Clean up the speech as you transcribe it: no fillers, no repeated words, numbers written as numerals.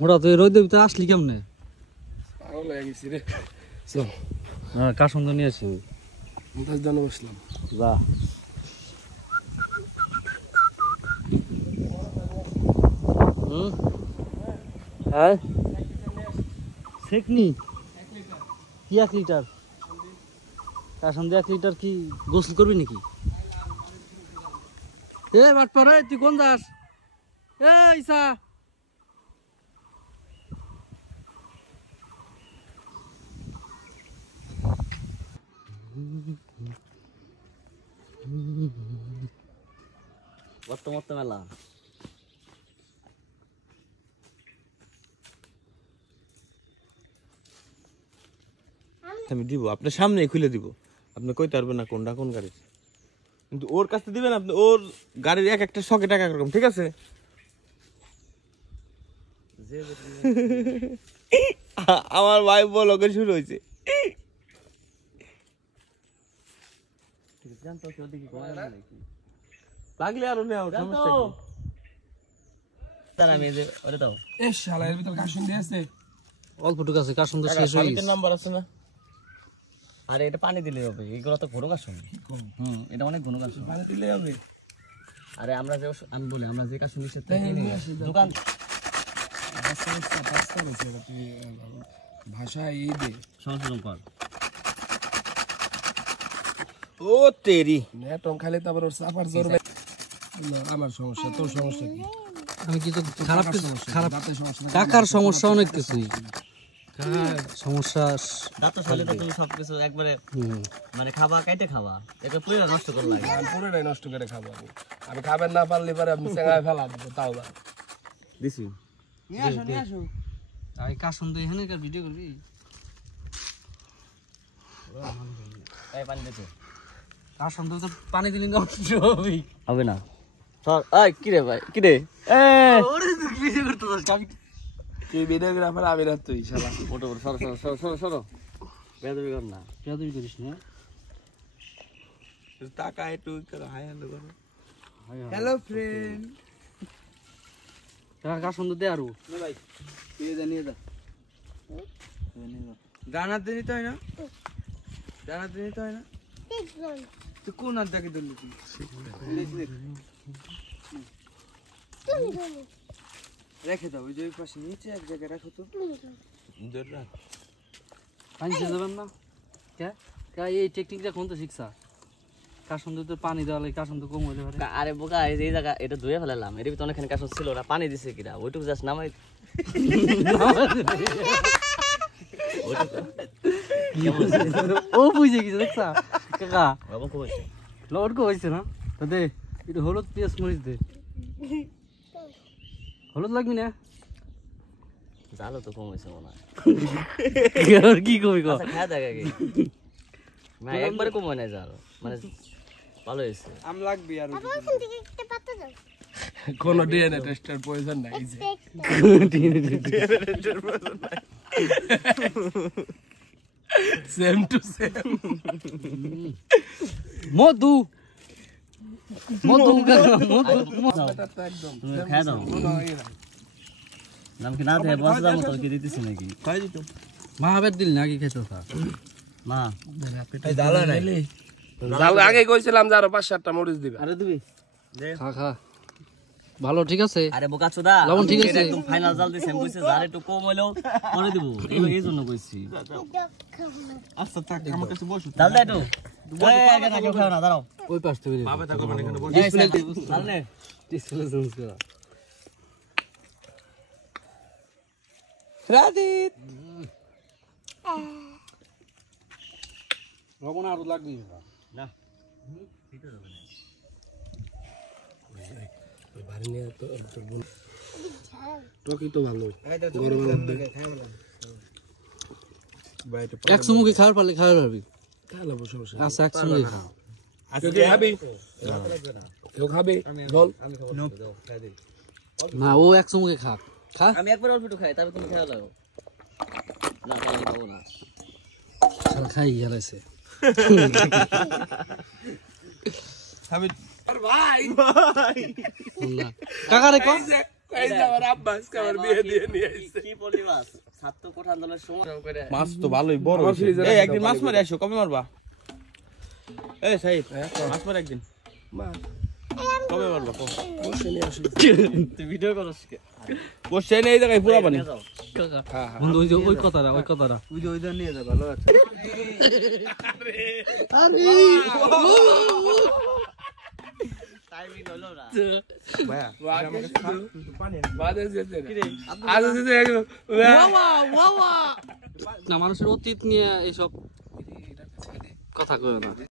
হঠাৎ ওই রোদের ভিতরে আসলি কেমনে? পাগল হয়ে গেছি রে। চল হ্যাঁ কাশন তো নিয়ে আসি তার জন্য বসলাম। যা হ্যাঁ সেকনি কি 1 লিটার কাশন দিয়ে 1 লিটার কি গোসল করবি নাকি? এ বাট পরে তুই কোন যাস? এ ইসা মত মেলা আমি দিব আপনার সামনে খুলে দিব, আপনি কইতে পারবেন না কোনটা কোন গাড়ি, কিন্তু ওর কাছে দিবেন আপনি, ওর গাড়ির এক একটা সকেট এক এক রকম, ঠিক আছে? আমার ভাই বলকে শুরু হয়েছে। লাগলে আরো নেও, সমস্যা কি? আমি যে ওরে দাও এ শালা এর ভিতর কাশন দিয়েছে। অল্পটুকু আছে কাশন তো শেষ হয়ে গেছে। নাম্বার আছে না? আরে এটা পানি দিলে হবে, এগুলো তো ঘন কাশন। এটা অনেক ঘন কাশন, পানি দিলে হবে। আরে আমরা যে আমি বলি আমরা যে কাশন দিছে দোকান ভাষা এই দে সংশোধন কর। ও তেরি নেটম খালি তারপর ওর সাফার জোর না। আমার সমস্যা, তোর সমস্যা কি? আমি কিছু খারাপ খারাপ দাঁতের সমস্যা, কাকার সমস্যা অনেক কিছুই সমস্যা। দাঁত সালে তো তুমি সবকিছু একবারে মানে খাবা কাইতে খাওয়া, এটা পুরো নষ্ট করে লাগে। আমি পুরোটাই নষ্ট করে খাবো। আমি খাবেন না পারলে পরে আমি চেঙ্গায় ফেলা দেবো, তাও না দিছি। নিয়ে আসো আমি কাশন দিয়ে এখানে ভিডিও করবি। এই পানি দিতে কাশন তো পানি দিলি নষ্ট হবে হবে না। সর এই কি রে ভাই, কি রে? এ ওরে তুই ভিডিও করতে যাস আমি তুই ভিডিওগ্রাফার, আমি রাত তুই শালা। ওটো সর সর সর সর সর বেদবি কর না। কেয়াদুই করিস না। টাকা একটু করে হাই হ্যালো করো। Hello friend. কাকা কাশন তো দে আরো ভাই নিয়ে যা, নিয়ে যা। ডানাতে নিতে হয় না? ডানাতে নিতে হয় না? তুই কোন হাত দেখে ধরলি তুই? রেখে দাও, ওই যে ওই পাশে নিচে এক জায়গায় রাখো তো। পানি দিয়ে যাবেন না কে কে এই টেকনিকটা কোন তো শিখছা? কাশন তো পানি দেওয়া লাগে, কাশন তো কম হইলে পারে। আরে বোকা, এই যে জায়গা এটা ধুয়ে ফেলালাম, এর ভিতরে অনেকখানি কাশন ছিল না, পানি দিছে কিরা ওইটুকু জাস্ট নামাই। ও বুঝে গেছে দেখছা কাকা? বাবা কই আছে? লড় কো হইছে না তো দে একটু হলুদ পেঁয়াজ মরিচ দে। হলুদ লাগবি না? জালো তো কম হয়েছে মনে হয়। আর কি কবি কো? আচ্ছা খায় দেখে কি না, একবারে কম হয় না জাল, মানে ভালো হয়েছে। আম লাগবে আর কোন ডিএনএ টেস্টের প্রয়োজন নাই যে। সেম টু সেম মধু মধু একদম তুমি খায় দাও, নাম কি না দেয় বস দাম তো কি দিতেছি নাকি? খাই দিত। মা হাবের দিল না কি খেতে তা মা এই জ্বালা নাই। জাল আগে কইছিলাম যে আরো 5-7টা মরিচ দিবে। আরে দিবি খা খা ভালো ঠিক আছে। আরে বোকা চোদা, লবণ ঠিক আছে? এটা একদম ফাইনাল জাল দিছি, আমি কইছি জাল একটু কম হইলেও করে দিব, এই জন্য কইছি। আচ্ছা থাক, আমার কাছে বসো। জাল দে একটু, এই আগে না কেউ খাও না, দাঁড়াও। ওই পাশ থেকে বাবা থাকো মানে এখানে বসো। এই জাল নে ডিসপ্লে চেঞ্জ করা। রাদিত লবণ আরো লাগবে না বাড়ি নিয়ে তো তোর বোন টকি তো ভালো গরম লাগবে। বাইরে এক চুমুকি খাওয়ার পারলে খাওয়ার পারবি। খালা বসে বসে আচ্ছা এক চুমুকি খা। আজকে খাবি? কেউ খাবে জল? না ও এক চুমুকি খা খা। আমি একবার অল্প একটু খাই, তারপর তুমি খেয়াল লাগো না, আমি খাবো না। শালা খাই গেলাইছে। আমি আর ভাই কাকা রে কো এই যে আমার আব্বাস কামার বিয়ে দিয়ে নিয়ে আইছে কি বলি মাছ ছাত্র কোঠা আন্দোলনের সময় মাছ তো ভালোই বড় আমার হয়েছে। ফ্রিজে এই রাখা একদিন ভালো মাছ মারে আসো, কবে মারবা? এই সাইদ মাছ মারে একদিন, কবে মারবা? তুই ভিডিও করছ কে বসে নেই এই জায়গায় পুরা পানি। বন্ধু ওই যে ওই কথাটা ওই যে নিয়ে যা ভালো আছে টাইমিং হলো না ভাইয়া বাদে যেতে আজ যেতে একদম না মানুষের অতীত নিয়ে এইসব কথা কয় না।